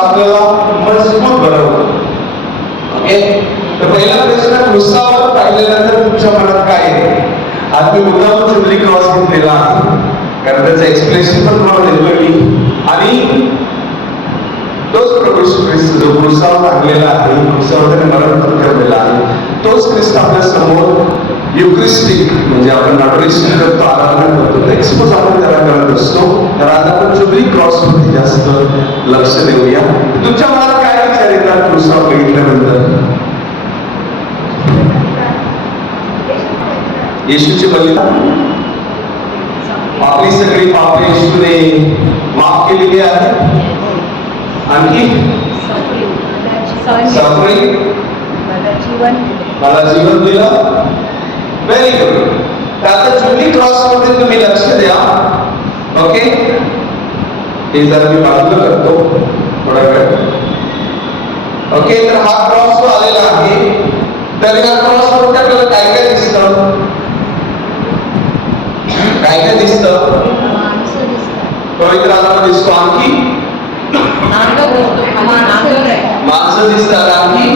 आपल्याला मजबूत बनवतो. ओके, तर पहिला प्रश्न, क्रूसावर पाहिल्यानंतर तुमच्या मनात काय येते? आज मी मुद्दाम जुबली क्रॉस घेतलेला आहे कारण त्याचं एक्सप्लेनेशन पण तुम्हाला देतोय मी. आणि तोच प्रभू येशू ख्रिस्त जो क्रूसावर टाकलेला आहे, क्रूसावर त्याने मरण पत्करलेला आहे, तोच ख्रिस्त आपल्या समोर युक्रिस्टिक म्हणजे आपण अडोरेशन करतो, आराधना करतो, एक्सपोज आपण त्याला करत असतो. तर आज आपण जुबली क्रॉस वरती जास्त लक्ष देऊया. तुमच्या मनात काय विचार येतात क्रूसावर बघितल्यानंतर? येशूचे बलिदान, आपली सगळी पापे येशूने माफ केलेली आहे. आणखी सफरिंग, मला जीवन दिलं. Very good. तर आता जुबली क्रॉस मध्ये तुम्ही लक्ष द्या. ओके, हे जरा मी बाजूला करतो थोडा वेळ. ओके, तर हा क्रॉस जो आलेला आहे, तर या क्रॉस वरती आपल्याला काय काय दिसतं? काय काय दिसतं? पवित्र आत्मा दिसतो. आणखी माणसं दिसतात. आणखी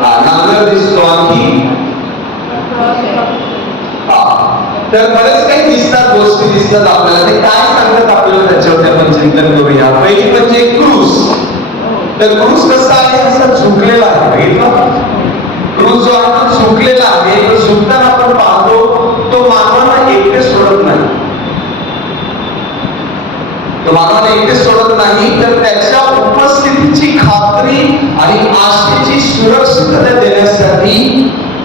नांगर दिसतो. आणखी तर बरेच काही दिसतात, गोष्टी दिसतात आपल्याला. ते काय सांगतात आपल्याला त्याच्यावरती आपण चिंतन करूया. पहिली म्हणजे क्रूस. तर क्रूस कसा आहे? असा झुकलेला आहे. बघितलं, क्रूस जो आहे तो झुकलेला आहे. तो झुकताना आपण पाहतो तो मानवाला एकटे सोडत नाही. तो मानवाला एकटे सोडत नाही, तर त्याच्या उपस्थितीची खात्री आणि आशेची सुरक्षितता देण्यासाठी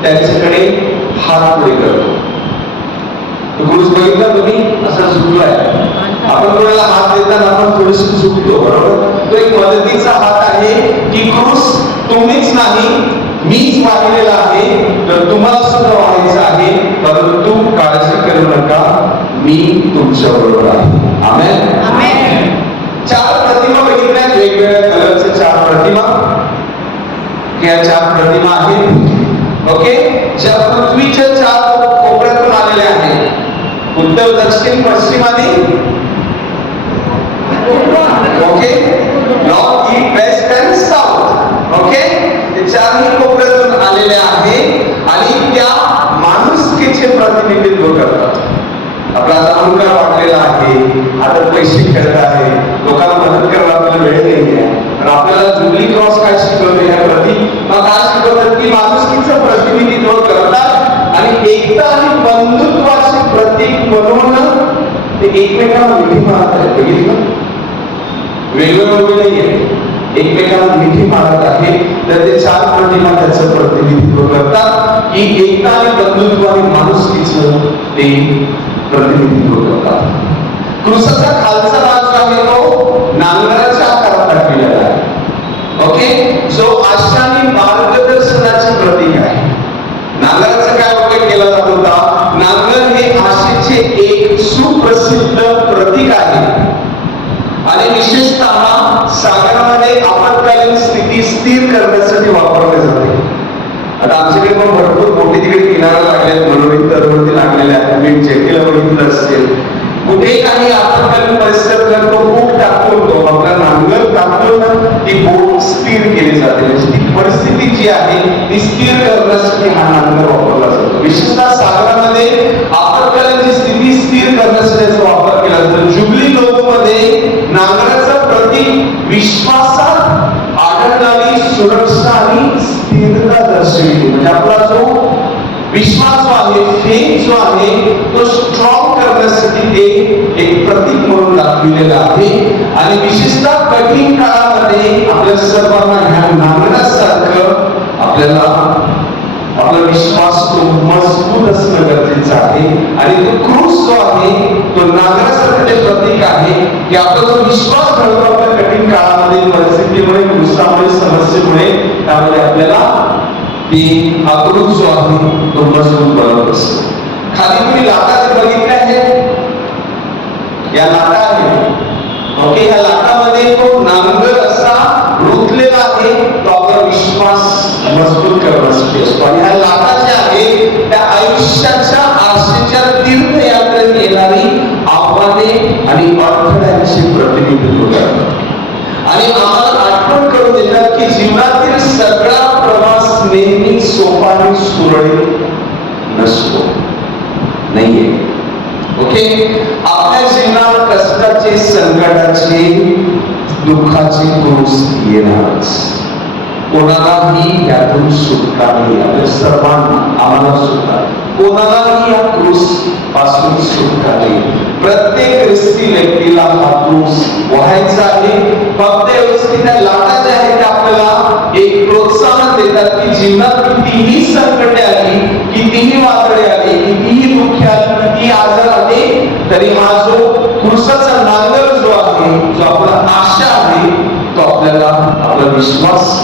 त्याच्याकडे हात पुढे करतो. क्रूस बघितला तुम्ही, असा झुकलाय. आपण कोणाला हात देताना आपण थोडीशी झुकतो, बरोबर? तो एक मदतीचा हात आहे की क्रूस तुम्हीच नाही, मीच वाहिलेला आहे, तर तुम्हाला सुद्धा व्हायचं आहे, परंतु काळजी करू नका, मी तुमच्या बरोबर आहे. आमेन. आमेन. 4 प्रतिमा बघितल्या, वेगवेगळ्या कलरच्या 4 प्रतिमा. या 4 प्रतिमा आहेत. ओके, ज्या पृथ्वीच्या 4 कोपऱ्यातून आलेल्या आहेत. उत्तर, दक्षिण, पश्चिम आणि okay, north, east, west and south. Okay, हे 4ही कोपऱ्यातून आलेले आहेत आणि त्या माणुसकीचे प्रतिनिधित्व करतात. आपला अहंकार वाढलेला आहे, आता पैसे खेळत आहे, लोकांना मदत करायला आपल्याला वेळ नाही आहे. पण आपल्याला जुबली क्रॉस काय शिकवते? या प्रतिमा काय शिकवतात की माणुसकीचं प्रतिनिधित्व करतात आणि एकता आणि बंधुत्वाचे प्रतीक म्हणून ते एकमेकांना मिठी मारत आहेत. बघितलं, वेगवेगळे नाहीये, एकमेकांना मिठी मारत आहे. तर ते 4 प्रतिमा त्याचं प्रतिनिधित्व करतात की एकता आणि बंधुत्व आणि माणुसकीचं ते प्रतिनिधित्व करतात. क्रूसाचा खालचा भाग जो आहे तो नांगराच्या आकारात टाकलेला आहे. ओके, जो आशा आणि मार्गदर्शनाचे प्रतीक आहे. नांगराचा काय उपयोग केला जात होता? नांगर हे आशेचे एक सुप्रसिद्ध प्रतीक आहे आणि विशेषतः सागरामध्ये आपत्कालीन स्थिती स्थिर करण्यासाठी वापरले जाते. आता आमच्याकडे पण भरपूर मोठी तिकडे किनारा लागले, मनोरी तरवरती लागलेले आहेत. मी जेटीला बघितलं असेल, कुठे काही आपत्कालीन परिस्थितीत तो बोट टाकून, तो आपला नांगर टाकून ती बोट स्थिर केली जाते. म्हणजे ती परिस्थिती जी आहे ती स्थिर करण्यासाठी हा नांगर वापरला जातो. विशेषतः सागरामध्ये आपत्कालीन स्थिती स्थिर करण्यासाठी याचा वापर केला जातो. जुबली क्रॉसमध्ये नांगराचा प्रतीक विश्वासात आढळणारी सुरक्षा आणि स्थिरता दर्शविते. म्हणजे आपला जो विश्वास जो आहे, फेथ जो आहे, तो स्ट्रॉंग करण्यासाठी ते एक प्रतीक म्हणून दाखविलेलं आहे. आणि विशेषतः कठीण काळामध्ये आपल्या सर्वांना ह्या नांगरासारखं आपल्याला आपला विश्वास तो मजबूत असणं गरजेचं आहे. आणि तो क्रूस जो आहे तो नांगरासारखं ते प्रतीक आहे की आपला जो विश्वास घडतो आपल्या कठीण काळामध्ये, परिस्थितीमुळे, क्रूसामुळे, समस्येमुळे, त्यामुळे आपल्याला ती हा क्रूस जो आहे तो मजबूत बनवत असतो. खाली तुम्ही लाटा बघितल्या आहेत, या लाटा आहेत. ओके, ह्या लाटामध्ये तो नांगर असा रुतलेला आहे, तो आपला विश्वास मजबूत करण्यासाठी असतो. आणि ह्या लाटा ज्या आहेत त्या आयुष्याच्या आशेच्या तीर्थयात्रेत येणारी आव्हाने आणि अडथळ्यांचे प्रतिनिधित्व करतात. आणि आम्हाला आठवण करून देतात की जीवनातील सगळा प्रवास नेहमी सोपा आणि सुरळीत नसतो, नाहीये. ओके, आपल्या जीवनात कष्टाचे, संकटाचे, दुःखाचे क्रूस येणारच. कोणालाही यातून सुटका नाही. आपल्या सर्वांना, आम्हाला सुद्धा कोणालाही या क्रूस पासून सुटका नाही. प्रत्येक ख्रिस्ती व्यक्तीला हा क्रूस व्हायचा आहे. फक्त एवढंच त्या लाटा ज्या आहेत त्या आपल्याला एक प्रोत्साहन देतात की जीवनात कितीही संकटे आली, कितीही वादळे आली, कितीही दुःख आली, कितीही आजार आले, तरी हा जो क्रूसाचा नांगर जो आहे, जो आपला आशा आहे, तो आपल्याला आपला विश्वास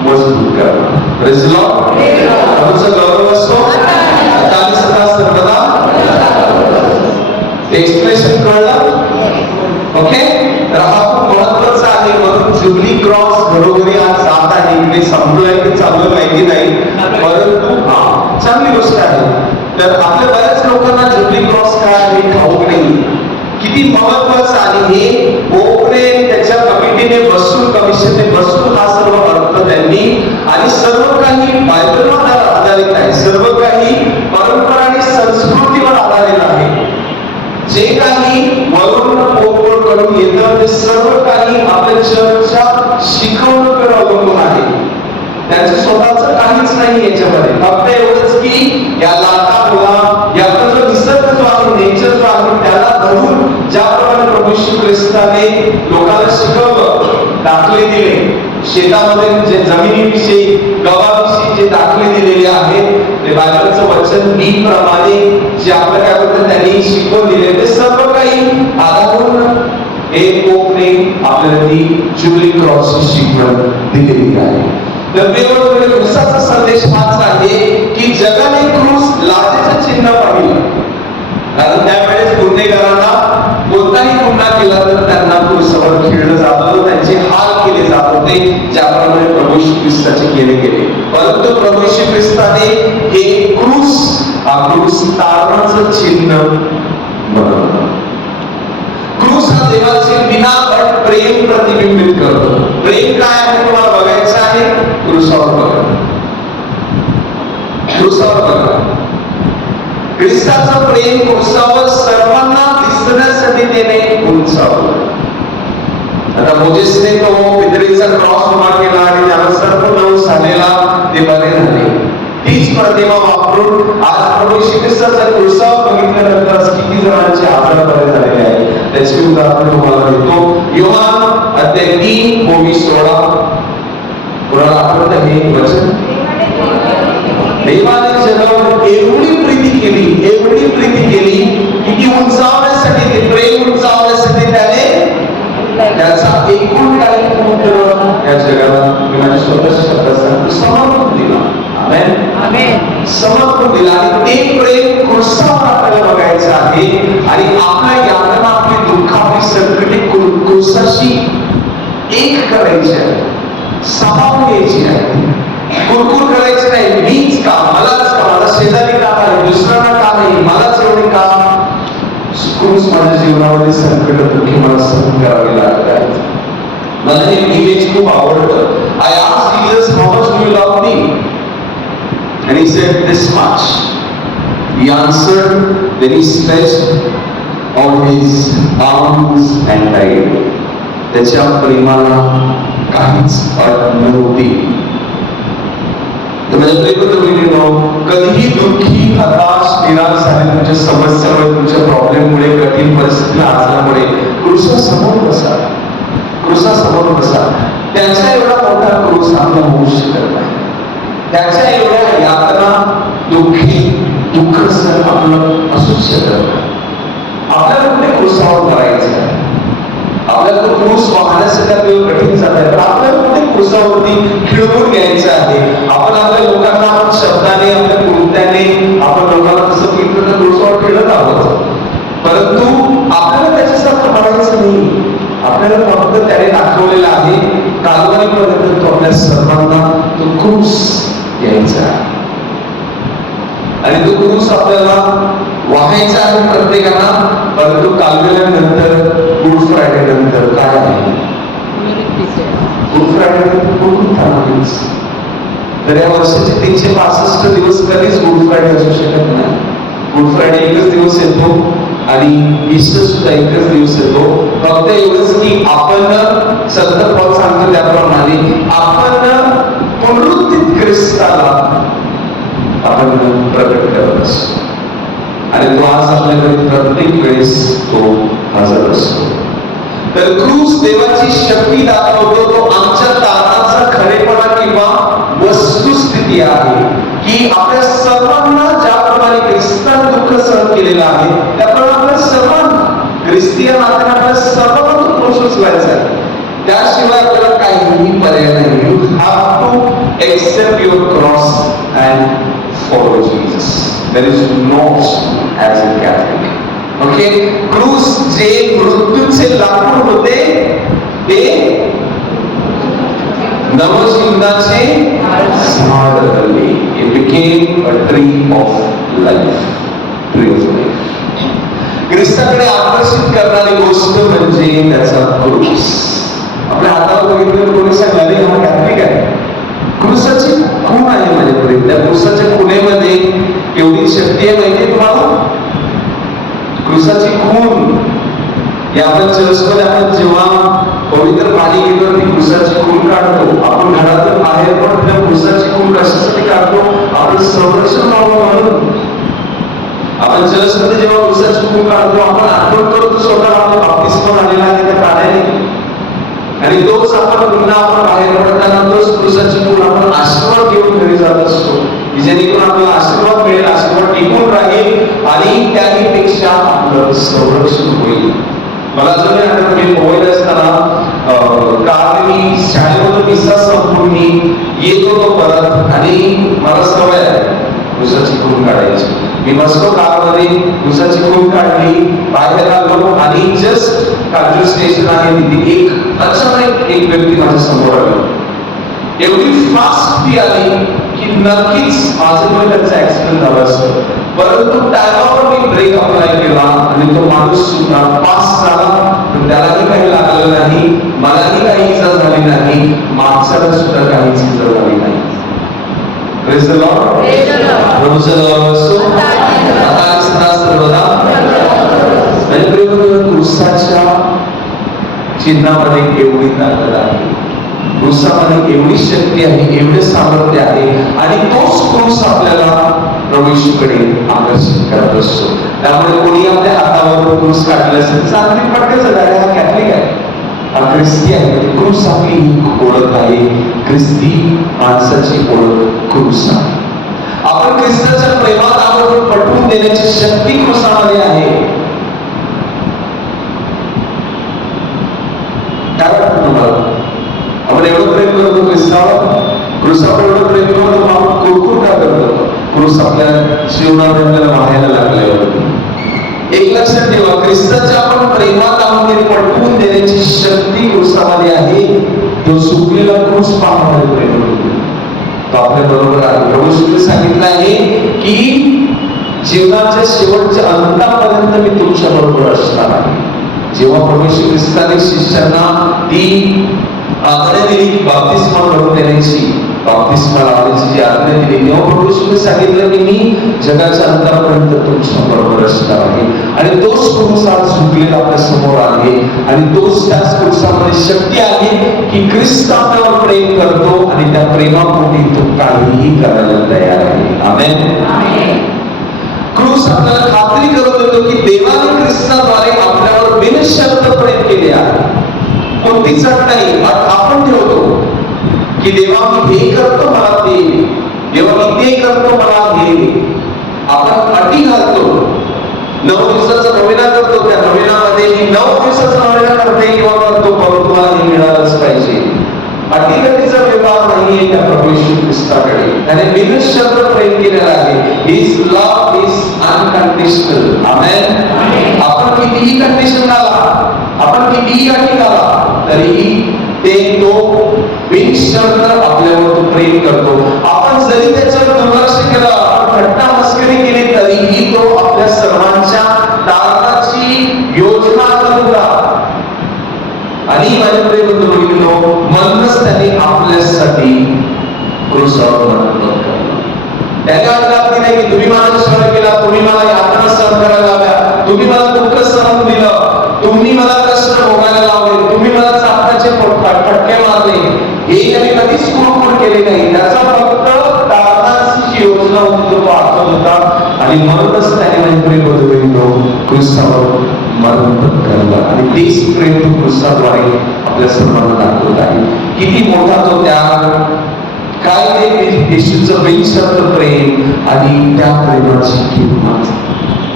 मजबूत करणार. Praise the lord. प्रभूचा गौरव असो. आता आणि सदा सर्वदा. एक्सप्रेशन कळलं? ओके, तर हा खूप महत्त्वाचा आहे. म्हणून जुबली क्रॉस घरोघरी आज जात आहे. इकडे संपलोय की चालू माहिती नाही, परंतु हा चांगली गोष्ट आहे. तर आपल्या बऱ्याच लोकांना जुबली क्रॉस काय आहे ठाऊक नाही. किती महत्त्वाचं आहे हे. पोपने त्याच्या कमिटीने बसून, कमिशनने बसून हा सर्व अर्थ त्यांनी, आणि सर्व काही बायबलवर आधारित आहे, सर्व काही परंपरा आणि संस्कृतीवर आधारित आहे. जे काही वरून पोपकडून येतं ते सर्व काही आपल्या चर्चच्या शिकवणुकीवर अवलंबून आहे. त्यांचं स्वतःच काहीच नाही याच्यामध्ये. फक्त एवढंच की या लाटा मुला, याचा जो निसर्ग जो आहे, नेचर जो आहे, त्याला धरून ज्याप्रमाणे प्रभू येशू ख्रिस्ताने लोकांना शिकवलं, दाखले दिले, शेतामध्ये जे जमिनीविषयी, गव्हाविषयी जे दाखले दिलेले आहेत, ते बायबलचं वचन बी प्रमाणे जे आपलं काय होतं त्यांनी शिकवून दिले, ते सर्व काही आधारून हे पोपने आपल्याला ती जुबली क्रॉसची शिकवण दिलेली आहे. तर वेगवेगळ्या क्रूसाचा संदेश हाच आहे की जगाने क्रूस लाजेचं चिन्ह पाहिलं. कारण त्यावेळेस गुन्हेगारांना कोणताही गुन्हा केला तर त्यांना क्रूसावर खेळलं जात होतं, त्यांचे हाल केले जात होते, ज्याप्रमाणे प्रभू येशू ख्रिस्ताचे केले गेले. परंतु प्रभू येशू ख्रिस्ताने हे क्रूस, हा क्रूस तारणाचं चिन्ह बनवलं. क्रूस हा देवाचे विनाअट प्रेम प्रतिबिंबित करतो. प्रेम काय आहे तुम्हाला बघायचं आहे, क्रूसावर बघा, क्रूसावर बघा. ख्रिस्ताचं प्रेम क्रूसावर सर्वांना दिसण्यासाठी त्याने उंचावलं. आता मोजेसने तो पितळीचा क्रॉस उभा केला आणि त्याला सर्व नऊ झालेला ते बरे झाले. तीच प्रतिमा वापरून आज प्रभू येशू ख्रिस्ताचा क्रूसावर बघितल्यानंतर किती जणांचे आजार बरे झालेले आहेत त्याचे उदाहरण तुम्हाला देतो. योहान अध्याय 3:16. कोणाला आठवतं हे वचन? देवाने जगावर एवढी प्रीती केली, एवढी प्रीती केली की ती उंचावण्यासाठी, ते प्रेम उंचावण्यासाठी त्याने त्याचा एकूण काही पुत्र या जगाला, मी माझ्या स्वतःच्या शब्दात सांगतो, समर्पण दिला. आमेन. समर्पण दिला. आणि ते प्रेम क्रूसावर आपल्याला बघायचं आहे. आणि आपल्या यातना, आपली दुःख, आपली संकटे क्रूसाशी एक करायची आहे, सामावून घ्यायची आहे. कुरकुर करायची नाही, मीच का, मलाच का, मला शेजारी का नाही, दुसऱ्यांना का नाही, मलाच एवढे का. क्रूस माझ्या जीवनामध्ये संकट, दुःख मला सहन करावे लागत आहेत. मला हे इमेज खूप आवडतं. I asked Jesus, how much do you love me? And he said, this much. He answered, then he stretched out his arms and died. त्याच्या प्रेमाला काहीच अट नव्हती. तर माझ्या प्रेमतो कधीही दुःखी, हताश, निराश झाले तुमच्या समस्यामुळे, तुमच्या प्रॉब्लेममुळे, कठीण परिस्थितीला, आजारामुळे क्रूसासमोर बसा, क्रूसासमोर बसा. त्याच्या एवढा मोठा क्रूस आपला होऊ शकत नाही. त्याच्या एवढ्या यातना, दुःखी, दुःख सण आपलं असू शकत नाही. आपल्याला कुठे क्रूसावर करायचं आहे, आपल्याला तो क्रूस वाहण्यासाठी आपल्याला कठीण जात आहे, तर आपल्याला कुठे क्रूसावरती खिळवून घ्यायचं आहे. आपण आपल्या लोकांना, आपण शब्दाने, आपल्या कृत्याने आपण लोकांना कसं किती क्रूसावर खेळत आहोत, परंतु आपल्याला त्याच्यासारखं बनायचं नाही. आपल्याला फक्त त्याने दाखवलेला आहे काल्वरीपर्यंत तो आपल्या सर्वांना तो क्रूस घ्यायचा आहे. आणि तो क्रूस आपल्याला वाहायचा आहे प्रत्येकाला. परंतु कालवेल्यानंतर, गुड फ्रायडे नंतर काय आहे, नाहीच. तर या वर्षाचे 365 दिवस कधीच गुड फ्रायडे असू शकत नाही. गुड फ्रायडे एकच दिवस येतो आणि ईस्टर सुद्धा एकच दिवस येतो. फक्त एवढंच की आपण संत पौल सांगतो त्याप्रमाणे आपण पुनरुत्थित ख्रिस्ताला आपण प्रकट करत असतो आणि तो आज आपल्याकडे प्रत्येक वेळेस तो हजर असतो. तर क्रूस देवाची शक्ती दाखवतो. तो आमच्या दानाचा खरेपणा किंवा वस्तुस्थिती आहे की आपल्या सर्वांना ज्याप्रमाणे ख्रिस्ताने दुःख सहन केलेलं आहे त्याप्रमाणे आपल्या सर्वांना ख्रिस्तीय नात्याने आपल्या सर्वांना तो क्रूस उचलायचा आहे. त्याशिवाय आपल्याला काहीही पर्याय नाही. You have to accept your cross and follow Jesus. There is no as a Catholic. Okay, क्रूस जे मृत्यूचे लाकूड होते ते नवजीवनाचे झाड झाले. It became a tree of life. Tree of life. ख्रिस्ताकडे आकर्षित करणारी गोष्ट म्हणजे त्याचा क्रूस. आपल्या हातावर बघितलं कोणी सांगणार हा कॅथलिक आहे. क्रूसाची खूण आहे माझ्याकडे. त्या क्रूसाच्या खुणेमध्ये एवढी शक्ती आहे माहिती तुम्हाला. क्रूसाची खून या आपण चर्चमध्ये आपण जेव्हा पवित्र पाणी घेतो ती क्रूसाची खून काढतो. आपण घरातून बाहेर पण त्या क्रूसाची खून कशासाठी काढतो? आपण संरक्षण व्हावं म्हणून. आपण चर्चमध्ये जेव्हा क्रूसाची खून काढतो आपण आठवण करतो स्वतः आपला बाप्तिस्मा आलेला आहे त्या काढायला आणि तोच आपण पुन्हा आपण बाहेर पडताना तोच क्रूसाची खून आपण आशीर्वाद घेऊन घरी जात असतो की जेणेकरून आपल्याला आशीर्वाद मिळेल, आशीर्वाद टिकून राहील आणि त्याही पेक्षा आपलं संरक्षण होईल. मला जो मी मोबाईल असताना काल मी शाळेमधून विसा संपूर्ण येत होतो परत आणि मला सवय आहे क्रूसाची खून काढायची. मी बसलो कारमध्ये क्रूसाची खून काढली, बाहेर आलो आणि जस्ट काजू स्टेशन आहे तिथे एक अचानक एक व्यक्ती माझ्या समोर आली. एवढी फास्ट ती आली की नक्कीच माझं त्याचा ऍक्सिडेंट झाला असतो. परंतु टायमावर मी ब्रेक अप्लाय केला आणि तो माणूस सुद्धा पास झाला. त्यालाही काही लागलं नाही, मलाही काही इजा झाली नाही, माणसाला सुद्धा काहीच इजा झाली नाही. Praise the Lord. प्रभूचं नाव असो. आता सदा सर्वदा. क्रूसाच्या चिन्हामध्ये एवढी ताकद आहे, क्रूसामध्ये एवढी शक्ती आहे, एवढे सामर्थ्य आहे आणि तोच क्रूस आपल्याला प्रभू येशूकडे आकर्षित करत असतो. त्यामुळे कोणी आपल्या हातावर क्रूस काढला असेल सांगतील पटकन हा कॅथलिक आहे, हा ख्रिस्ती आहे. क्रूस आपली ओळख आहे. ख्रिस्ती माणसाची ओळख क्रूस आहे. आपण ख्रिस्ताच्या प्रेमात आहोत पटवून देण्याची शक्ती क्रूसामध्ये आहे. काय वाटतं तुम्हाला? आपण एवढं प्रेम करतो ख्रिस्तावर, क्रूसावर एवढं प्रेम करतो, आपण कुरकुर का करतो? क्रूस आपल्या जीवनात आपल्याला व्हायला लागल्यावर एक लक्षात ठेवा, ख्रिस्ताच्या आपण प्रेमात आहोत हे पटवून देण्याची शक्ती क्रूसामध्ये आहे. तो सुकलेला क्रूस पाहणारे प्रेम तो आपल्या बरोबर आहे. प्रभू येशूने सांगितलं आहे की जीवनाच्या शेवटच्या अंतापर्यंत मी तुमच्या बरोबर असणार आहे. जेव्हा प्रभू येशू ख्रिस्ताने शिष्यांना ती आज्ञा दिली बाप्तिस्मा करून देण्याची, बाप्तिस्मा लावण्याची जी आज्ञा दिली, तेव्हा प्रभू येशूने सांगितलं की मी जगाच्या अंतापर्यंत तुमच्या बरोबर असणार आहे. आणि तोच क्रूस आज झुकलेला आपल्या समोर आहे आणि तोच त्याच क्रूसामध्ये शक्ती आहे की ख्रिस्त आपल्यावर प्रेम करतो आणि त्या प्रेमापोटी तो काहीही करायला तयार आहे. आमेन. क्रूस आपल्याला खात्री करून देतो की देवाने ख्रिस्ताद्वारे आपल्यावर बिनशर्त प्रेम केले आहे. कोणतीच अट नाही, अट आपण ठेवतो की देवा मी हे करतो मला ते, देवा मी ते करतो मला हे. आपण अटी घालतो. 9 दिवसाचा नोवेना करतो, त्या नोवेनामध्ये मी 9 दिवसाचा नोवेना करते किंवा करतो परंतु मला हे मिळालंच पाहिजे. अटीगटीचा व्यवहार नाहीये त्या प्रभू येशू ख्रिस्ताकडे. त्याने बिनशर्त प्रेम केलेलं आहे. His love is unconditional. Amen. आपण कितीही कंडिशन घाला, आपण कितीही अटी घाला तरीही ते तो बिनशर्त आपल्यावर तो प्रेम करतो. आपण जरी त्याच्यावर दुर्लक्ष केलं, आपण थट्टा मस्करी केली तरीही तो आपल्या सर्वांच्या तारणाची योजना करतो. आणि माझ्याकडे म्हणूनच त्यांनी आपल्यासाठी क्रूसावर मरण पत्करलं. त्याने आज्ञा नाही की तुम्ही माझा सहन केला, तुम्ही मला यातना सहन करायला लावल्या, तुम्ही मला दुःख सहन दिलं, तुम्ही मला कष्ट भोगायला लावले, तुम्ही मला चापण्याचे फटके मारले, हे त्याने कधीच कुरकुर केले नाही. त्याचा फक्त तारणाची योजना होती, तो आखत होता आणि म्हणूनच त्याने नंतर बदललो क्रूसावर मरण पत्करलं. आणि तेच प्रेम तो क्रूसाद्वारे आपल्या सर्वांना दाखवत आहे. किती मोठा तो त्याग, काय ते येशूचं बिनशर्त प्रेम आणि त्या प्रेमाची किंमत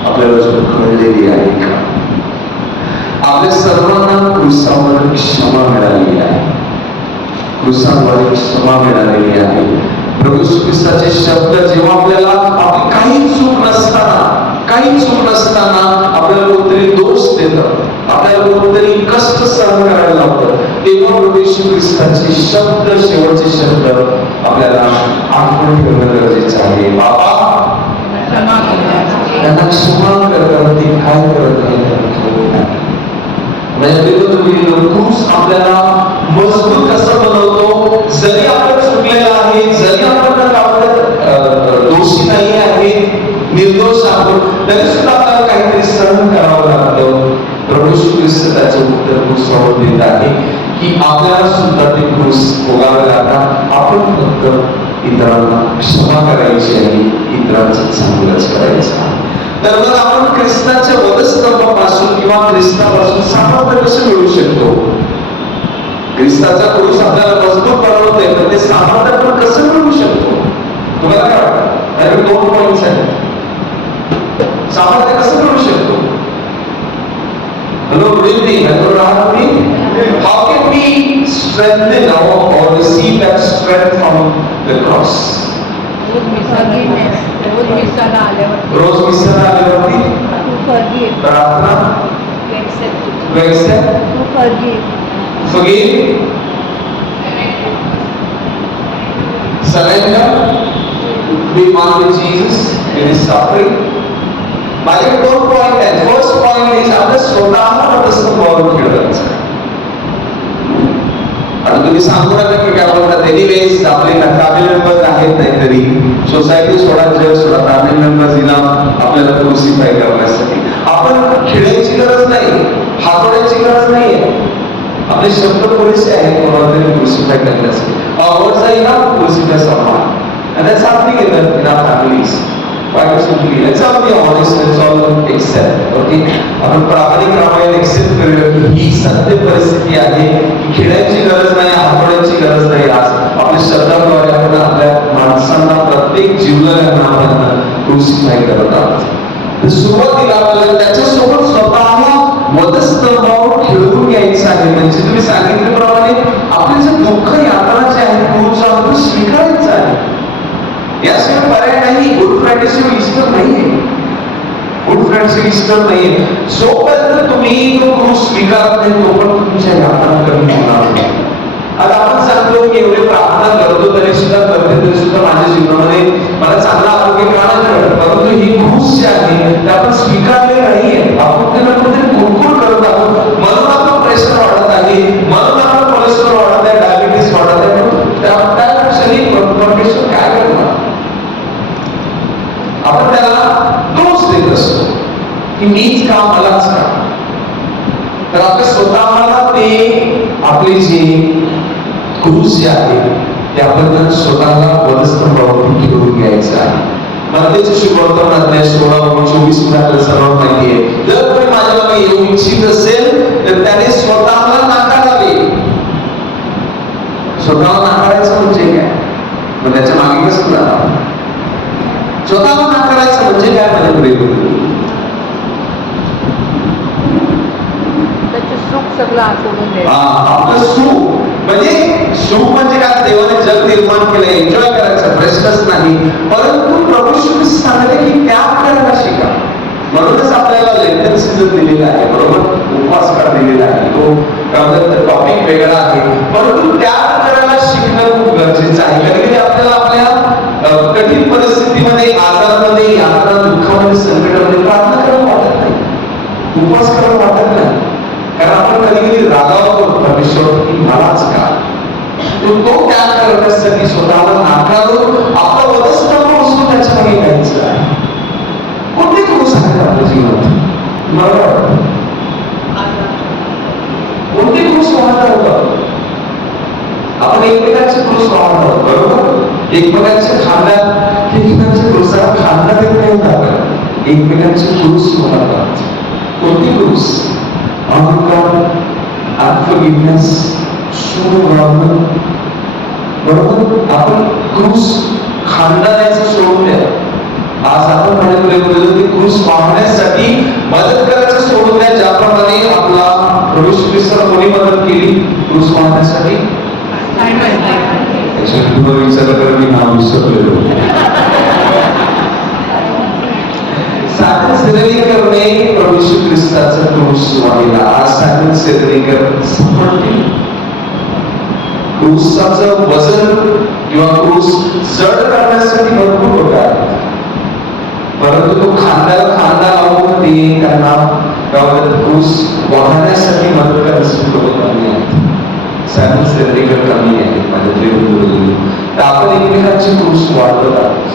आपल्याला कळलेली आहे का? आपल्या सर्वांना क्रूसावर क्षमा मिळालेली आहे, क्रूसाद्वारे क्षमा मिळालेली आहे. प्रभू ख्रिस्ताचे शब्द जेव्हा आपल्याला आपली काही चूक नसताना आपल्याला कोणतरी दोष देतं, आपल्याला कोणतरी कष्ट सहन करायला लावतं, तेव्हा प्रभू ख्रिस्ताचे शब्द, शेवटचे शब्द आपल्याला आठवण ठेवणं गरजेचं आहे. बाबा त्यांना क्षमा कर, ते काय करत नाही. क्रूस आपल्याला मजबूत कसं बनवतो? जरी आपण चुकलेलं आहे, जरी आपण दोषी नाही आहे, निर्दोष आहोत, तरी सुद्धा आपल्याला काहीतरी सहन करावं लागतं. प्रभू ख्रिस्त त्याचं उत्तर क्रूसावर देत आहे की आपल्याला सुद्धा ते क्रूस भोगावे लागतात. आपण फक्त इतरांना क्षमा करायची आणि इतरांचं चांगलंच करायचं. तर मग आपण ख्रिस्ताच्या वधस्तंभापासून किंवा ख्रिस्तापासून सामर्थ्य कसं मिळू शकतो? ख्रिस्ताचा क्रूस आपल्याला मजबूत बनवतोय, तर ते सामर्थ्य आपण कसं मिळवू शकतो? तुम्हाला काय वाटतं? 2 पॉइंट्स आहेत. सामर्थ्य कसं मिळवू शकतो? Hello, good evening. Hello, Rahul. How can we strengthen or receive that strength from the cross? रोज मिसाला आल्यावरती प्रार्थना, forgive, surrender, be one with Jesus in his suffering. माझे 2 पॉइंट आहेत. फर्स्ट पॉइंट इज आपल्या स्वतःला वधस्तंभावर खेळायचं. आता तुम्ही सांगू नका की काय बोलतात, एनिवेज आपले फॅमिली मेंबर्स आहेत नाहीतरी, सोसायटी सोडा, जग सोडा, फॅमिली मेंबर्स दिला आपल्याला क्रूसिफाय करण्यासाठी. आपण खेळायची गरज नाही, हातोड्याची गरज नाहीये. आपले शब्द पुरेसे आहेत कोणाला क्रूसिफाय करण्यासाठी. Words are enough to crucify someone, and that's something in our families. Quite simply, let's all be honest, let's all accept. Okay, आपण प्रामाणिक रामायण एक्सेप्ट करूया की ही सत्य परिस्थिती आहे की खेळायची गरज नाही, हातोड्याची गरज नाही. आज आपल्या शब्दाद्वारे आपण आपल्या माणसांना, प्रत्येक जीवलगांना आपण क्रूसिफाय करत आहोत. सुरुवातीला आपल्याला त्याच्यासोबत स्वतःला वधस्तंभावर खेळून घ्यायचं आहे. म्हणजे तुम्ही सांगितल्याप्रमाणे आपले जे दुःख यातना जे आहे क्रूसावर स्वीकारायचं आहे. याशिवाय पर्याय नाही. गुड फ्रायडे शिवाय ईस्टर नाहीये, गुड फ्रायडे शिवाय ईस्टर नाहीये. जोपर्यंत तुम्ही तो क्रूस स्वीकारत नाही तोपर्यंत तुमच्या यातना कमी होणार नाही. आता आपण सांगतो की एवढे प्रार्थना करतो तरी सुद्धा करते तरी सुद्धा माझ्या जीवनामध्ये मला चांगला आरोग्य मिळालं, परंतु ही क्रूस जी आहे ते आपण स्वीकारले नाहीये. आपण त्याला कुठेतरी कुरकुर करत आहोत, म्हणून आपलं प्रेशर वाढत आहे, म्हणून आपलं कोलेस्ट्रॉल वाढत आहे, डायबिटीस वाढत आहे. त्या क्षणी परमेश्वर काय करणार? आपण त्याला दोष देत असतो की मीच का, मलाच का. तर आपल्या स्वतःला ते आपले जे क्रूस जे आहे ते आपण स्वतःला वधस्तंभावरती घेऊन घ्यायचं आहे. मत्तेचे शुभवर्तमान अध्याय 16-24 मध्ये आपल्याला सर्व माहिती आहे. जर कोणी माझ्या मागे येऊ इच्छित असेल तर त्याने स्वतःला नाकारावे. स्वतःला नाकारायचं म्हणजे काय? मग त्याच्या मागे कसं जाणार? स्वतःला नाकारायचं म्हणजे काय? माझ्या प्रेम सुख सगळं सोडून द्यायचं. आपलं सुख म्हणजे सुख म्हणजे काय? देवाने जग निर्माण केलं, एन्जॉय करायचं, प्रश्नच नाही. परंतु प्रभू श्री सांगले की त्याग करायला शिका. म्हणूनच आपल्याला लेंटन सीझन दिलेला आहे, बरोबर? उपवास काळ दिलेला आहे. तो टॉपिक वेगळा आहे, परंतु त्याग करायला शिकणं खूप गरजेचं आहे. कधी कधी आपल्याला आपल्या कठीण परिस्थितीमध्ये, आजारामध्ये, यातना, दुःखामध्ये, संकटामध्ये प्रार्थना करायला वाटत नाही, उपवास करायला वाटत नाही. कारण आपण कधी कधी रागावतो परमेश्वर की मलाच का. तो त्याग करण्यासाठी स्वतःला नाकार आपण एकमेकांचे क्रूस वाहतो, बरोबर? एकमेकांच्या खांद्यात खांद्यात येत नाही आपण एकमेकांचे क्रूस वाहतात. कोणती क्रूस? अहंकार, अनफॉरगिव्हनेस, शून्यभावना, बरोबर? आपण क्रूस खांदायचं सोडून द्या. आज आपण म्हणत होतो की क्रूस वाहण्यासाठी मदत करायचं सोडून द्या. ज्याप्रमाणे आपला प्रभू येशू ख्रिस्ताने कोणी मदत केली क्रूस वाहण्यासाठी? मी नाव विसरलेलो. सायमन सिरेनिकरने प्रभू येशू ख्रिस्ताचा क्रूस वाहिला. आज सायमन सिरेनिकर समजले क्रूसाचं वजन किंवा क्रूस जड करण्यासाठी भरपूर लोक आहेत, परंतु तो खांद्याला खांदा लावून ते त्यांना क्रूस वाहण्यासाठी मदत करण्यासाठी लोक कमी आहेत. सायमन सिरेनिकर कमी आहेत माझ्या प्रिय. तर आपण एकमेकांची क्रूस वाढवत आहोत.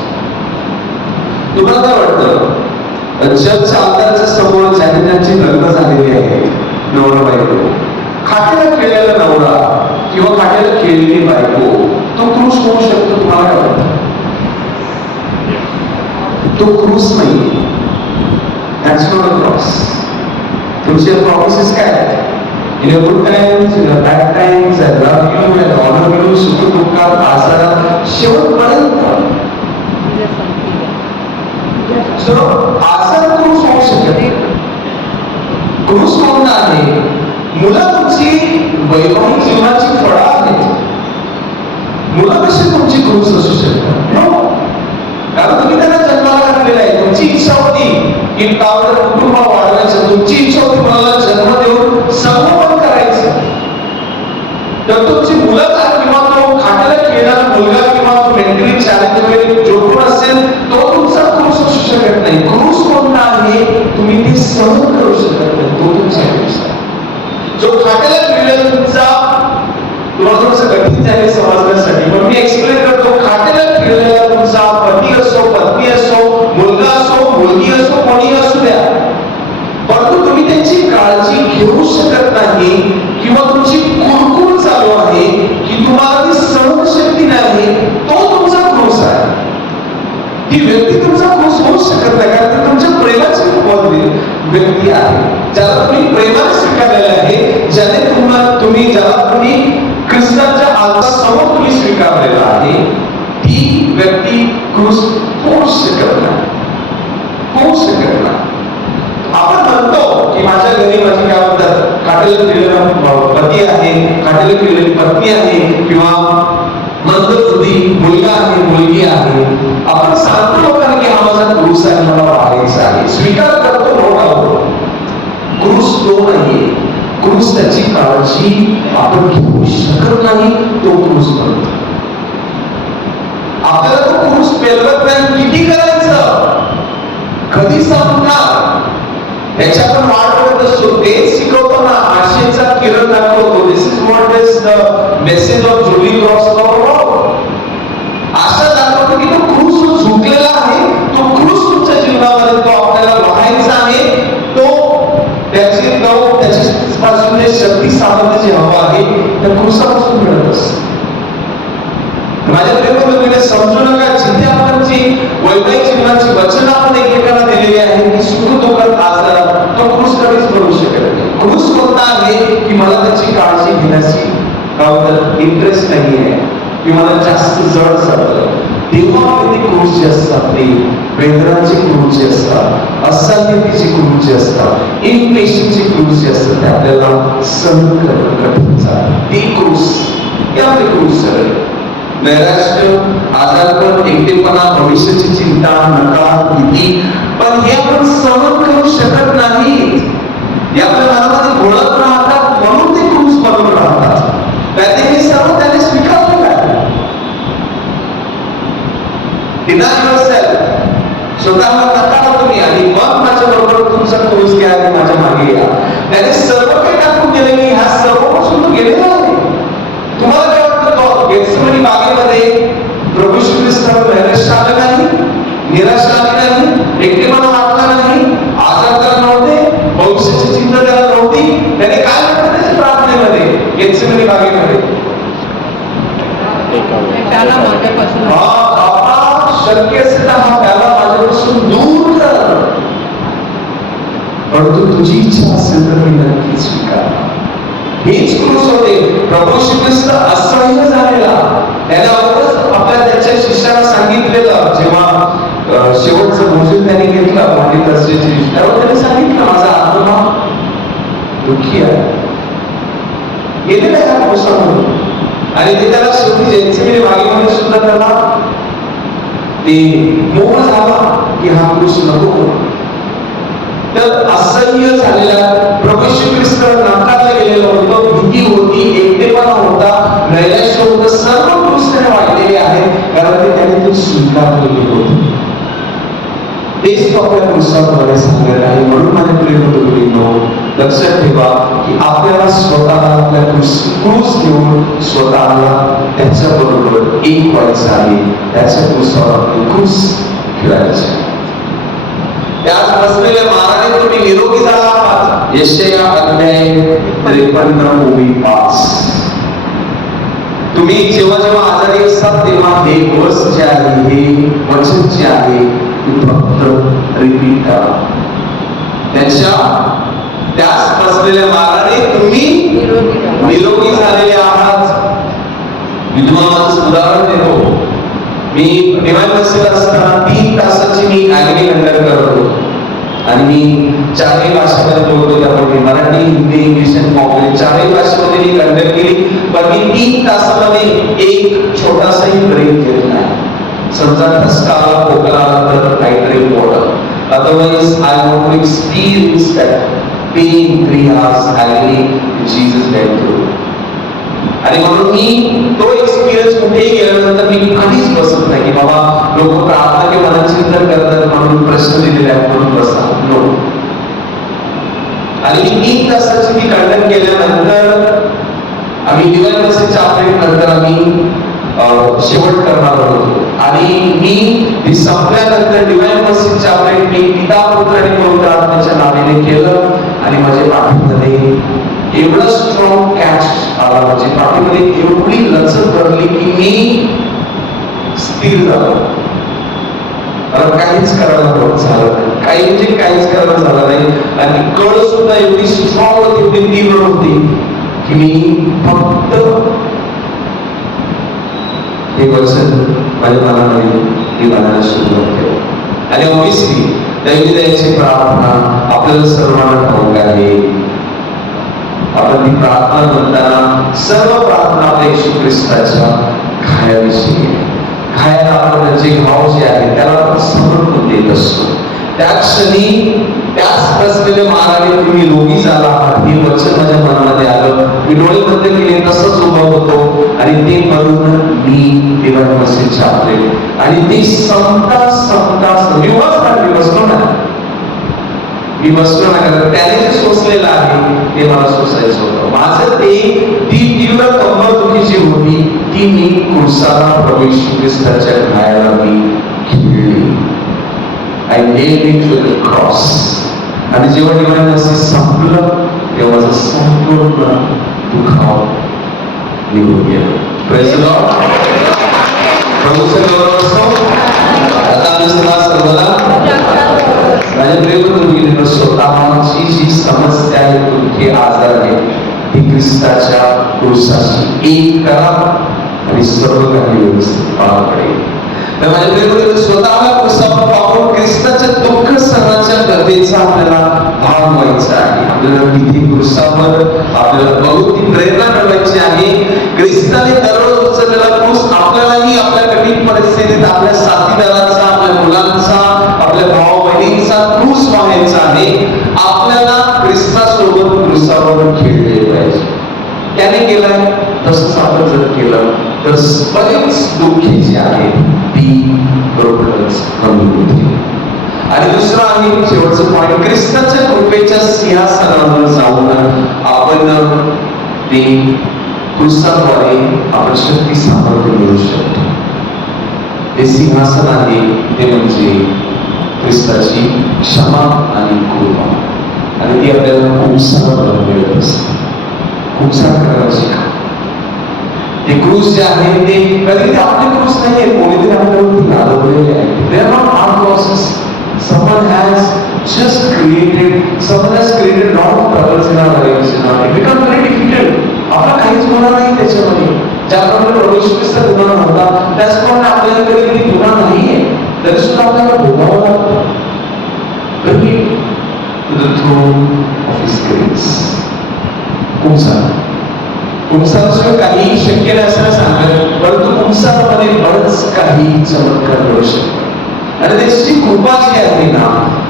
तुम्हाला काय वाटतं? जग चालताच्या समोर ज्यांची लग्न झालेली आहे, नवरा बायको, खाट्याला खेळलेला नवरा किंवा खाट्याला खेळलेली बायको, तो क्रूस होऊ शकतो? तुम्हाला काय वाटतं? तो क्रूस नाही. That's not a cross. तुमचे प्रॉमिसेस काय आहेत? In your good times, in your bad times, I love you, I honor you, सुख दुःखात, आजारात, शेवटपर्यंत. So, आजार क्रूस होऊ शकते. क्रूस कोणता आहे? मुलं तुमची वैवाहिक जीवनाची फळं आहेत. मुलं कशी तुमची क्रूस असू शकतात? कारण तुम्ही त्यांना जन्माला घातलेला आहे. तुमची इच्छा होती की कुटुंब वाढवायचं, तुमची इच्छा होती मुलाला जन्म देऊन संगोपन करायचं. तर तुमची मुलं किंवा तो खाट्याला खेळणारा मुलगा किंवा तो मेंटली चॅलेंज वगैरे जो कोण असेल तो तुमचा क्रूस असू शकत नाही. क्रूस कोणता आहे? तुम्ही ते सहन करू शकत नाही, तो तुमचा क्रूस आहे. जो खाट्याला खेळलेला तुमचा, तुम्हाला थोडंसं कठीण झाले समजण्यासाठी पण मी एक्सप्लेन करतो. खाट्याला खेळलेला तुमचा पती असो, पत्नी असो, मुलगा असो, मुलगी असो, कोणी असू द्या, परंतु तुम्ही त्यांची काळजी घेऊ शकत नाही किंवा तुमची कुरकुर चालू आहे की तुम्हाला ती सहनशक्ती नाही, तो तुमचा क्रूस आहे. ती व्यक्ती तुमचा क्रूस होऊ शकत नाही, कारण ती तुमच्या प्रेमाची व्यक्ती आहे, ज्याला तुम्ही प्रेमाने स्वीकारलेलं आहे, ज्याने ज्याला तुम्ही ख्रिस्ताच्या आत्म्यासमोर तुम्ही स्वीकारलेला आहे. ती व्यक्ती क्रूस होऊ शकत नाही, होऊ शकत नाही. आपण म्हणतो की माझ्या घरी माझी काय म्हणतात खाट्याला खेळलेला पती आहे, खाट्याला खेळलेली पत्नी आहे किंवा मंदबुद्धी मुलगा आहे, मुलगी आहे. आपण सांगतो लोकांना की हा माझा क्रूस आहे, मला वाढायचा आहे, स्वीकार करतो, मोठा क्रूस तो नाहीये. क्रूस त्याची काळजी आपण घेऊ शकत नाही, तो क्रूस बनतो. आपल्याला तो क्रूस पेलवत नाही, किती करायचं, कधी संपणार, याच्या आपण वाट बघत असतो. ते शिकवताना आशेचा किरण दाखवतो. This is what is the message of जुली क्रॉस. आशा दाखवतो की तो क्रूस झुकलेला आहे, तो क्रूस तुमच्या जीवनामध्ये तो आपल्याला वाहायचा आहे, तो त्याची पासून शक्ती सामर्थ्य जे हवं आहे त्या क्रूसापासून मिळत असतं. माझ्या प्रेमामध्ये समजू नका, जिथे आपण जी वैवाहिक जीवनाची वचन आपण एकमेकांना दिलेली आहे की सुख दुःखात आजारात, तो क्रूस कधीच बनवू शकत नाही. क्रूस कोणता आहे की मला त्याची काळजी घेण्याची इंटरेस्ट नाही आहे की मला जास्त जड जातं. तेव्हा ती क्रूस जी असतात, ते वेदनाची क्रूस जी असतात, असह्यतेची क्रूस जी असतात, इम्पेशन्सची क्रूस जी असतात, ते आपल्याला सहन करणं कठीण जातं. ती क्रूस, ती आपली क्रूस आहे. नैराश्य, आजारपण, एकटेपणा, भविष्याची चिंता, नकार, भीती, पण हे आपण सहन करू शकत नाही. हे आपल्या मनामध्ये घोळत राहतात, म्हणून ते क्रूस बनवून राहतात. त्याने हे सर्व त्याने स्वीकारलेलं आहे. Deny yourself. स्वतःला नकारा तुम्ही आणि मग माझ्या बरोबर तुमचा क्रूस घ्या आणि माझ्या मागे या. त्याने सर्व काही टाकून दिले की ह्या सर्वपासून तो गेलेला आहे. तुम्हाला काय वाटतं, गेत्सेमनी बागेमध्ये प्रभू येशू ख्रिस्तावर नैराश्य आलं नाही, निराशा आली नाही, एकटेपणा वाटला नाही, आजार त्याला नव्हते, भविष्याची चिंता त्याला नव्हती. त्याने काय म्हटलं त्याच्या प्रार्थनेमध्ये गेत्सेमनी बागेमध्ये? त्याला माझ्यापासून बाबा शक्य असेल हा त्याला माझ्यापासून दूर कर, परंतु तुझी इच्छा असेल तर मी नक्कीच स्वीकार. हीच क्रूस होते. प्रभू श्री ख्रिस्त असह्य झालेला, त्याला अगोदरच आपल्या त्याच्या शिष्याला सांगितलेलं, जेव्हा शेवटचं भोजन त्याने घेतलं पंडित असल्याची, त्यावर त्याने सांगितलं माझा आत्मा दुःखी आहे, गेलेला ह्या क्रूसामध्ये. आणि ते त्याला शेवटी जैनसिंगने मागेमध्ये सुद्धा त्याला ते मोह झाला की हा क्रूस नको. तर असह्य झालेला प्रभू श्री ख्रिस्त नाकारलं गेलेलं होतं, भीती होती, एकटेपणा होता, नैराश्य होतं, सर्व क्रूस त्याने वाढलेले आहेत, कारण ते त्याने ते स्वीकारलेले होते. तेच तो आपल्या क्रूसाद्वारे सांगत आहे. म्हणून माझ्या प्रिय बंधूंनो, लक्षात ठेवा की आपल्याला स्वतःला आपल्या क्रूस घेऊन स्वतःला त्याच्या बरोबर एक व्हायचं आहे. त्याच्या क्रूसावर आपले क्रूस खेळायचे. त्याच बसलेल्या माराने तुम्ही निरोगी झाला आहात. यशया अध्याय 53:5. तुम्ही जेव्हा जेव्हा आजारी असतात तेव्हा हे वर्स जे आहे, हे वचन जे आहे, फक्त रिपीट करा. त्याच बसलेल्या माराने तुम्ही निरोगी झालेले आहात. मी तुम्हाला उदाहरण देतो. मी डिवाइन मसीला असताना 3 तासाची मी ॲग्री लंडन करत होतो आणि मी 4ही भाषेमध्ये बोलतो. त्यामध्ये मराठी, हिंदी, इंग्लिश आणि कॉंग्रेस 4ही भाषेमध्ये मी लंडन केली. पण मी 3 तासामध्ये एक छोटासाही ब्रेक घेत नाही. समजा ठसका आला, खोकला आला तर काहीतरी water, otherwise I want to experience that pain 3 hours agony Jesus went through. आणि म्हणून मी तो एक्सपिरियन्स कुठेही गेल्यानंतर मी कधीच बसत नाही की बाबा लोक प्रार्थना किंवा मनचिंतन करतात म्हणून प्रश्न दिलेले आहेत म्हणून बसा. नो. आणि मी 3 तासाची मी खंडन केल्यानंतर आम्ही डिवाइन मसीह चापेट नंतर आम्ही शेवट करणार होतो. आणि मी संपल्यानंतर डिवाइन मसीह चापेट मी पिता पुत्र आणि पवित्र आत्म्याच्या नावाने केलं. आणि माझ्या पाठीमध्ये एवढं स्ट्रॉंग कॅच आला, माझ्या पाठीमध्ये एवढी लचक भरली की मी स्थिर झालो. मला काहीच करायला झालं नाही, काही म्हणजे काहीच करायला झालं नाही. आणि कळ सुद्धा एवढी स्ट्रॉंग होती, एवढी तीव्र होती की मी फक्त हे वचन माझ्या मनामध्ये मी म्हणायला सुरुवात केली. आणि ऑब्विसली दैवी दयाची प्रार्थना आपल्याला सर्वांना ठाऊक आहे. आपण ती प्रार्थना म्हणताना सर्व प्रार्थना आपल्या येशू ख्रिस्ताच्या घायाविषयी, घायाला आपण जे भाव जे आहे त्याला आपण समर्पण देत असतो. त्या क्षणी त्याच बसलेल्या माराने तुम्ही रोगी झाला आहात हे वचन माझ्या मनामध्ये आलं. मी डोळे बंद केले, तसंच उभा होतो आणि ते म्हणून मी डिवाइन मसीह चापेट आणि ते संपता मी बसलो ना, मी बसलो ना, कारण त्याने जे सोसलेलं आहे ते मला सोसायचं होतं. माझं ती तीव्र कंबर दुखी जी होती ती मी क्रूसाला प्रभू येशू ख्रिस्ताच्या घायाला मी खिळली. I nailed it to the cross. आणि जेव्हा डिवाइन मसीह संपलं तेव्हा माझं संपूर्ण दुखाव निघून गेलं. Praise the lord. प्रभूचे गौरव असो. आता आम्ही सर्वांना माझ्या प्रिय बंधूंनो, स्वतःची जी समस्या आहे, तुमचे आजार आहे, ती ख्रिस्ताच्या क्रूसाशी एक करा आणि सर्व काही व्यवस्थित पार पडेल. तर माझ्या प्रिय बंधूंनो, स्वतःला क्रूसावर पाहून ख्रिस्ताच्या दुःख सहनाच्या गरजेचा आपल्याला भाग व्हायचा आहे. आपल्याला तिथे क्रूसावर आपल्याला बघून ती प्रेरणा मिळवायची आहे. ख्रिस्ताने दररोज उचललेला क्रूस आपल्यालाही आपल्या कठीण परिस्थितीत आपल्या साथीदाराचा, आपल्या मुलांचा, आपल्या भाऊ बहिणींचा क्रूस व्हायचा आहे. आपल्याला ख्रिस्तासोबत क्रूसावर खेळले पाहिजे. त्याने केलंय तसंच आपण जर केलं तर बरेच दुःखी जे आहेत ती बरोबरच कमी होते. आणि दुसरं आहे शेवटचं पॉइंट, ख्रिस्ताच्या कृपेच्या सिंहासनावर जाऊन आपण ते क्रूसाद्वारे आपण शक्ती सामर्थ्य मिळवू शकतो. ते सिंहासन आहे ते म्हणजे ख्रिस्ताची क्षमा आणि कृपा. आणि ती आपल्याला खूप सारं मिळत असते. खूप सारं करायला शिका. हे क्रूस जे आहे ते कधी आपले क्रूस नाहीये, कोणीतरी आपल्यावरती लादवलेले आहे. They are not our crosses. Someone has just created lot of troubles in our lives. It becomes very difficult. आपला काहीच गुन्हा नाही त्याच्यामध्ये. ज्याप्रमाणे प्रभू येशू ख्रिस्ताचा गुन्हा नव्हता, त्याचप्रमाणे आपल्याला कधी गुन्हा नाहीये, तरी सुद्धा आपल्याला भोगावं लागतं. Bring to the throne of His grace. कुंसाशिवाय काही शक्य नाही असं सांगत, परंतु कुंसामध्ये बरंच काही चमत्कार घडू शकतो. आणि त्याची कृपा जी आहे ना,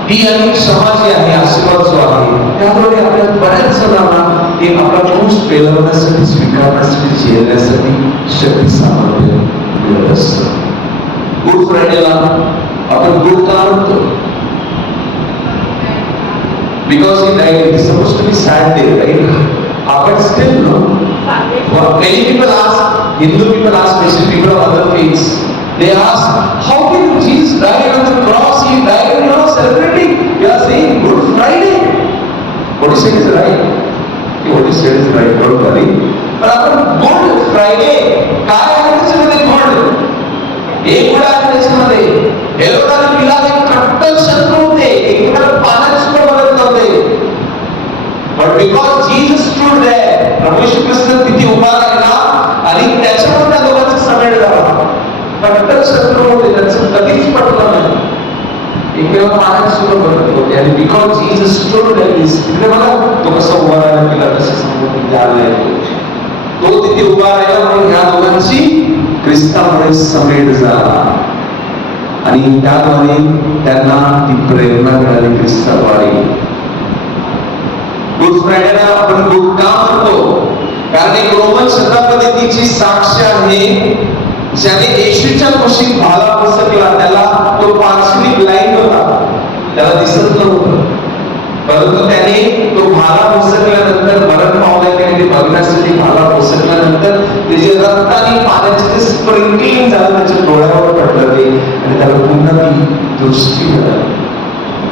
ती आणि क्षमा जी आहे, आशीर्वाद जो आहे, त्यामुळे आपल्या बऱ्याच जणांना ते आपला क्रूस पेलवण्यासाठी, स्वीकारण्यासाठी, झेलण्यासाठी शक्ती सामर्थ्य मिळत असतं. गुड फ्रायडेला आपण गुड का म्हणतो? Because He died. It is supposed to be sad day, right? But still no. Many people ask, Hindu people ask, especially people of other faiths, they ask, how can Jesus die on the cross? He died and you are celebrating. You are saying Good Friday. What you said is right. What you said is right. Don't worry. But आपण Good Friday काय आहे त्याच्यामध्ये good? एक good आहे त्याच्यामध्ये. हेरोदाने पिलाला एक कट्टर शत्रू होते, एकमेकाला पाण्यात सुद्धा बघत नव्हते. But because Jesus stood there, प्रभू येशू ख्रिस्त तिथे उभा राहिला आणि त्याच्यावर त्या दोघांचा समेट झाला. कट्टर शत्रू होते, त्यांचं कधीच पटलं नाही, एकमेकाला पाण्यात सुद्धा बघत होते. आणि because Jesus stood there, तिथे बघा तो कसा उभा राहिला, तिला कसे समोर तिथे आलाय, तो तिथे उभा राहिला म्हणून ह्या दोघांची ख्रिस्तामुळे समेट झाला. आणि त्याद्वारे त्यांना ती प्रेरणा मिळाली ख्रिस्ताद्वारे. गुड फ्रायडेला आपण गुड का म्हणतो? कारण एक रोमन शताब्दीची साक्ष आहे, ज्याने येशूच्या कुशीत भाला पसरला, त्याला तो पार्श्वी ब्लाइंड होता, त्याला दिसत नव्हतं, परंतु त्याने तो भाला पसरल्यानंतर मरण पावला. त्याने ते बघण्यासाठी भाला पसरल्यानंतर त्याचे रक्त आणि पाण्याचे स्प्रिंकलिंग झालं, त्याच्या डोळ्यावर पडलं ते, आणि त्याला पुन्हा ती दृष्टी मिळाली.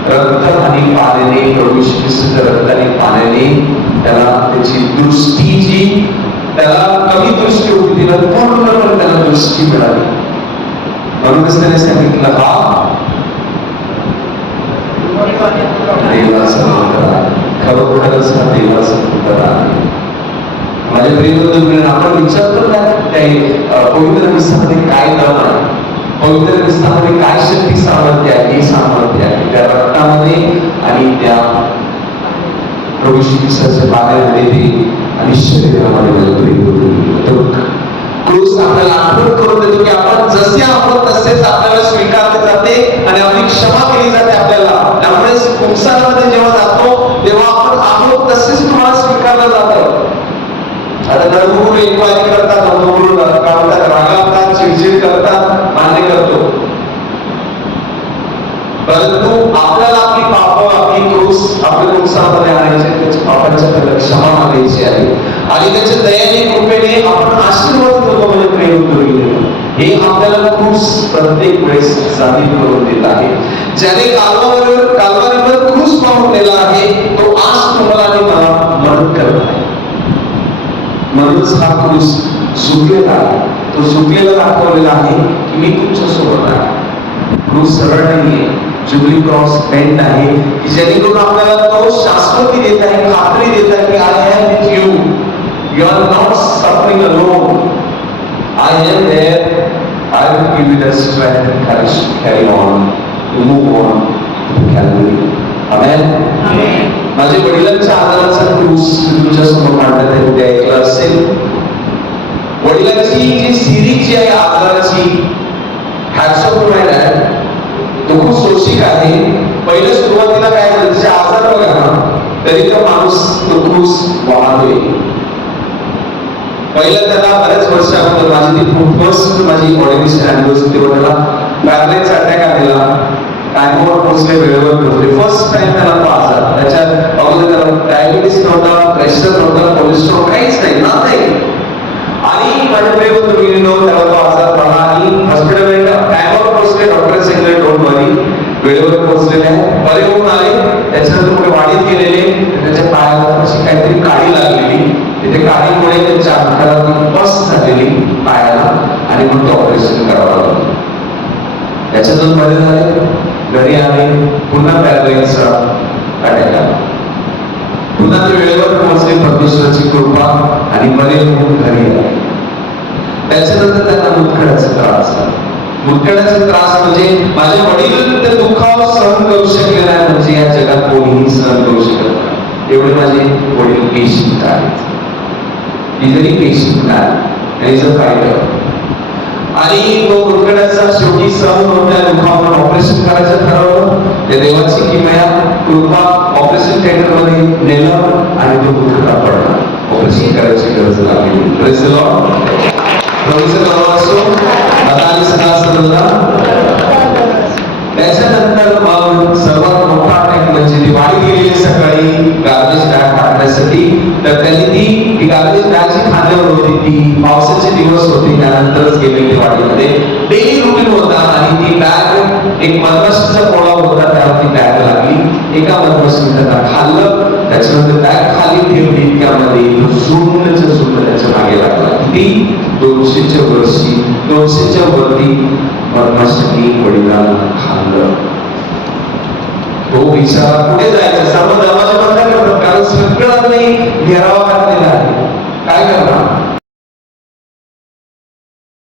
रक्त आणि पाण्याने, प्रभू येशू ख्रिस्ताच्या रक्त आणि पाण्याने त्याला त्याची दृष्टी जी त्याला कमी दृष्टी होती, तिला पूर्णपणे त्याला दृष्टी मिळाली. म्हणूनच त्याने सांगितलं, हा देवाचा पुत्र आहे, खरोखरच हा देवाचा पुत्र आहे. माझ्या प्रिय आपण विचारतो ना, त्या पवित्र ख्रिस्तामध्ये काय दम आहे, पवित्र ख्रिस्तामध्ये काय शक्ती सामर्थ्य आहे? हे सामर्थ्य आहे त्या रक्तामध्ये आणि त्या प्रभू येशू ख्रिस्ताच्या पायामध्ये आणि शरीरामध्ये. क्रूस आपल्याला आठवण करून देतो की आपण जसे आहोत तसेच आपल्याला स्वीकारले जाते आणि आपली क्षमा केली जाते आपल्याला. त्यामुळे कुंसामध्ये जेव्हा जातो तेव्हा आपण आहोत तसेच तुम्हाला स्वीकारलं जातं. आता धर्मगुरू इन्क्वायरी करतात, धर्मगुरू रागावतात, चिडचिड करतात, मान्य करतो, परंतु आपल्याला आपली पाप, आपली क्रूस आपल्या कुंसामध्ये आणायची, त्याच्या पापांच्या आपल्याला क्षमा मागायची आहे आणि त्याच्या दयाने, कृपेने आपण आशीर्वाद होतो, म्हणजे प्रेम करून हे आपल्याला क्रूस प्रत्येक वेळेस जाणीव करून देत आहे. ज्याने कालवारीवर क्रूस पाहून नेला आहे, तो आज तुम्हाला आणि मला मदत करत आहे. म्हणूनच हा क्रूस झुकलेला आहे, तो झुकलेला दाखवलेला आहे की मी तुमच्या सोबत आहे. क्रूस सरळ नाहीये, जुबली क्रॉस बेंड आहे, की जेणेकरून आपल्याला तो शाश्वती देत आहे, खात्री देत आहे की I am with you, you are not suffering alone, I am there, I will give you the strength and courage to carry on, to move on to Calvary. Amen. Amen. माझ्या वडिलांच्या आजाराचा क्रूस तुमच्या समोर मांडण्यात आहे, ते ऐकलं असेल. वडिलांची जी सिरीज जी आहे आजाराची, hats off to my dad, तो खूप सोशिक आहे. पहिल्या सुरुवातीला काय झालं, त्याचे आजार बघा ना, तरी तो माणूस तो क्रूस वाहतोय. पहिल्या त्याला बऱ्याच वर्ष अगोदर माझी ऑर्डिनेशन अॅनिव्हर्सरी तेव्हा त्याला पॅरालाइज अटॅक आलेला, टायमावर पोहोचले, वेळेवर पोहोचले. फर्स्ट टाइम त्याला तो आजार, त्याच्या अगोदर त्याला डायबिटीस नव्हता, प्रेशर नव्हता, कोलेस्ट्रॉल काहीच नाही, नथिंग. आणि माझ्या प्रेमबंधूंनो, त्याला तो आजार झाला आणि हॉस्पिटलमध्ये टायमावर पोहोचले. डॉक्टर सांगितले डोंट वरी, वेळेवर पोहोचलेले आहे, बरे होऊन आले. त्याच्यानंतर पुढे वाढीत गेलेले, त्याच्या पायाला अशी काहीतरी काळी लागलेली, तिथे काळीमुळे त्यांच्या हाताला बस झाले केली पायाला आणि मग तो ऑपरेशन करावं लागलं. त्याच्यातून बरे झाले, घरी आले, पुन्हा पॅरालाइजचा अटॅक आला. पुन्हा ते वेळेवर पोहोचले, परमेश्वराची कृपा, आणि बरे होऊन घरी आले. त्याच्यानंतर त्यांना मुतखड्याचा त्रास झाला. मुतखड्याचा त्रास म्हणजे माझे वडील ते दुःखावर सहन करू शकले नाही, म्हणजे या जगात कोणीही सहन करू शकत नाही. एवढे माझे वडील पेशंट आहेत, इजली पेशंट आहे, इज अ फायटर. आणि तो मुतखड्याचा शेवटी सहन होत नाही, दुःखावर ऑपरेशन करायचं ठरवलं. त्या देवाची किमया कृपा, ऑपरेशन थिएटर मध्ये नेलं आणि तो मुतखडा पडला. ऑपरेशन करायची गरज लागली. Praise the lord. प्रभूचे नाव असो. आता आम्ही सगळा समजला. त्याच्यानंतर मग सर्वात मोठा अटॅक म्हणजे ती वाडी गेलेली सकाळी गार्बेज बॅग टाकण्यासाठी. तर त्यांनी ती गार्बेज बॅग जी खांद्यावर होती, ती पावसाचे दिवस होते, त्यानंतरच गेलेली वाडीमध्ये. डेली रुटीन होता आणि ती बॅग एक मधमाशीचा पोळा होता, त्यावर ती बॅग लागली. एका मधमाशीने त्यांना खाल्लं. त्याच्यानंतर बॅग खाली ठेवली, इतक्यामध्ये सुंड त्याच्या मागे लागला. किती? 200च्या वर्षी, 200च्या वरती मधमाशीने वडिलांना खाल्लं. तो बिचारा पुढे जायचा, सर्व दरवाजे बंद करतात, कारण सगळ्यांनी घेरावा घातलेला आहे.